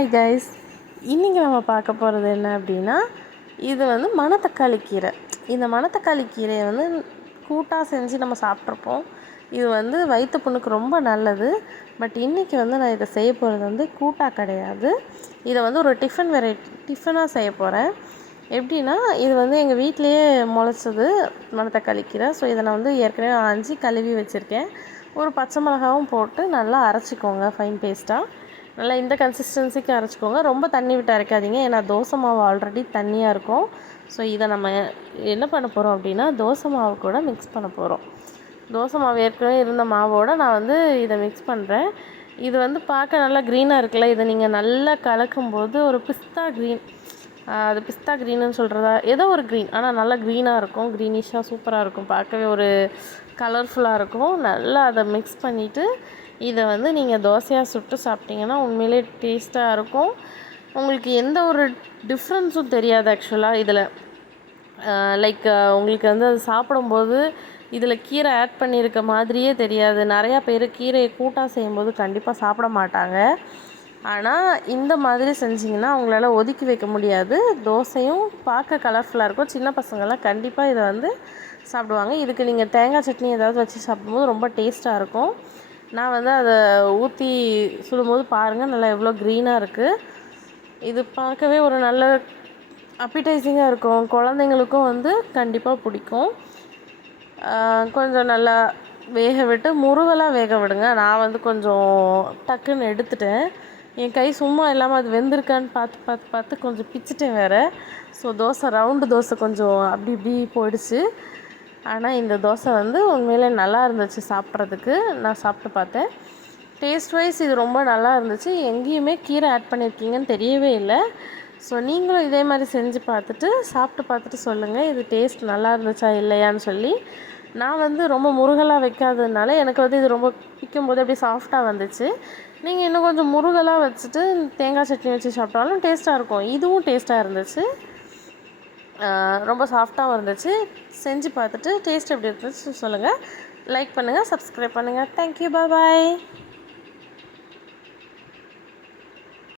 Hi guys, இன்றைக்கி நம்ம பார்க்க போகிறது என்ன அப்படின்னா, இது வந்து மணத்தக்காளி கீரை. இந்த மணத்தக்காளி கீரையை வந்து கூட்டாக செஞ்சு நம்ம சாப்பிட்ருப்போம். இது வந்து வயிற்று புண்ணுக்கு ரொம்ப நல்லது. பட் இன்றைக்கி வந்து நான் இதை செய்ய போகிறது வந்து கூட்டாக கிடையாது. இதை வந்து ஒரு டிஃபனாக செய்ய போகிறேன். எப்படின்னா, இது வந்து எங்கள் வீட்டிலையே முளைச்சது மணத்தக்காளி கீரை. ஸோ இதை நான் வந்து ஏற்கனவே ஆஞ்சி கழுவி வச்சுருக்கேன். ஒரு பச்சை மிளகாவும் போட்டு நல்லா அரைச்சிக்கோங்க ஃபைன் பேஸ்ட்டாக. நல்லா இந்த கன்சிஸ்டன்சிக்கு அரைச்சிக்கோங்க. ரொம்ப தண்ணி விட்டு அரைக்காதீங்க, ஏன்னா தோசை மாவு ஆல்ரெடி தண்ணியாக இருக்கும். ஸோ இதை நம்ம என்ன பண்ண போகிறோம் அப்படின்னா, தோசை மாவு கூட மிக்ஸ் பண்ண போகிறோம். தோசை மாவு ஏற்கனவே இருந்த மாவோடு நான் வந்து இதை மிக்ஸ் பண்ணுறேன். இது வந்து பார்க்க நல்லா க்ரீனாக இருக்குல்ல, இதை நீங்கள் நல்லா கலக்கும்போது ஒரு பிஸ்தா க்ரீன், அது பிஸ்தா க்ரீனுன்னு சொல்கிறதா ஏதோ ஒரு க்ரீன், ஆனால் நல்லா க்ரீனாக இருக்கும், க்ரீனிஷாக சூப்பராக இருக்கும், பார்க்கவே ஒரு கலர்ஃபுல்லாக இருக்கும். நல்லா அதை மிக்ஸ் பண்ணிவிட்டு இதை வந்து நீங்கள் தோசையாக சுட்டு சாப்பிட்டிங்கன்னா உண்மையிலே டேஸ்ட்டாக இருக்கும். உங்களுக்கு எந்த ஒரு டிஃப்ரென்ஸும் தெரியாது ஆக்சுவலாக இதில். லைக் உங்களுக்கு வந்து அது சாப்பிடும்போது இதில் கீரை ஆட் பண்ணியிருக்க மாதிரியே தெரியாது. நிறையா பேர் கீரையை கூட்டாக செய்யும்போது கண்டிப்பாக சாப்பிட மாட்டாங்க. ஆனால் இந்த மாதிரி செஞ்சிங்கன்னா அவங்களால ஒதுக்கி வைக்க முடியாது. தோசையும் பார்க்க கலர்ஃபுல்லாக இருக்கும். சின்ன பசங்கள்லாம் கண்டிப்பாக இதை வந்து சாப்பிடுவாங்க. இதுக்கு நீங்கள் தேங்காய் சட்னி ஏதாவது வச்சு சாப்பிடும்போது ரொம்ப டேஸ்ட்டாக இருக்கும். நான் வந்து அதை ஊற்றி சுடும்போது பாருங்கள் நல்லா எவ்வளோ க்ரீனாக இருக்குது. இது பார்க்கவே ஒரு நல்ல அப்பிடைசிங்காக இருக்கும். குழந்தைங்களுக்கும் வந்து கண்டிப்பாக பிடிக்கும். கொஞ்சம் நல்லா வேக விட்டு முருகலாக வேக விடுங்க. நான் வந்து கொஞ்சம் டக்குன்னு எடுத்துட்டேன். என் கை சும்மா இல்லாமல் அது வெந்திருக்கான்னு பார்த்து கொஞ்சம் பிச்சுட்டேன் வேறு. ஸோ ரவுண்டு தோசை கொஞ்சம் அப்படி இப்படி போயிடுச்சு. ஆனால் இந்த தோசை வந்து உண்மையிலே நல்லா இருந்துச்சு சாப்பிட்றதுக்கு. நான் சாப்பிட்டு பார்த்தேன். டேஸ்ட் வைஸ் இது ரொம்ப நல்லா இருந்துச்சு. எங்கேயுமே கீரை ஆட் பண்ணியிருக்கீங்கன்னு தெரியவே இல்லை. ஸோ நீங்களும் இதே மாதிரி செஞ்சு சாப்பிட்டு பார்த்துட்டு சொல்லுங்கள், இது டேஸ்ட் நல்லா இருந்துச்சா இல்லையான்னு சொல்லி. நான் வந்து ரொம்ப முருகலாக வைக்காததுனால எனக்கு வந்து இது ரொம்ப பிக்கும்போது அப்படியே சாஃப்டாக வந்துச்சு. நீங்கள் இன்னும் கொஞ்சம் முருகலாக வச்சுட்டு தேங்காய் சட்னி வச்சு சாப்பிட்டாலும் டேஸ்ட்டாக இருக்கும். இதுவும் டேஸ்ட்டாக இருந்துச்சு, ரொம்ப சாஃப்டாகவும் இருந்துச்சு. செஞ்சு பார்த்துட்டு டேஸ்ட் எப்படி இருந்துச்சு சொல்லுங்கள். லைக் பண்ணுங்கள், சப்ஸ்கிரைப் பண்ணுங்கள். தேங்க்யூ, பாய்.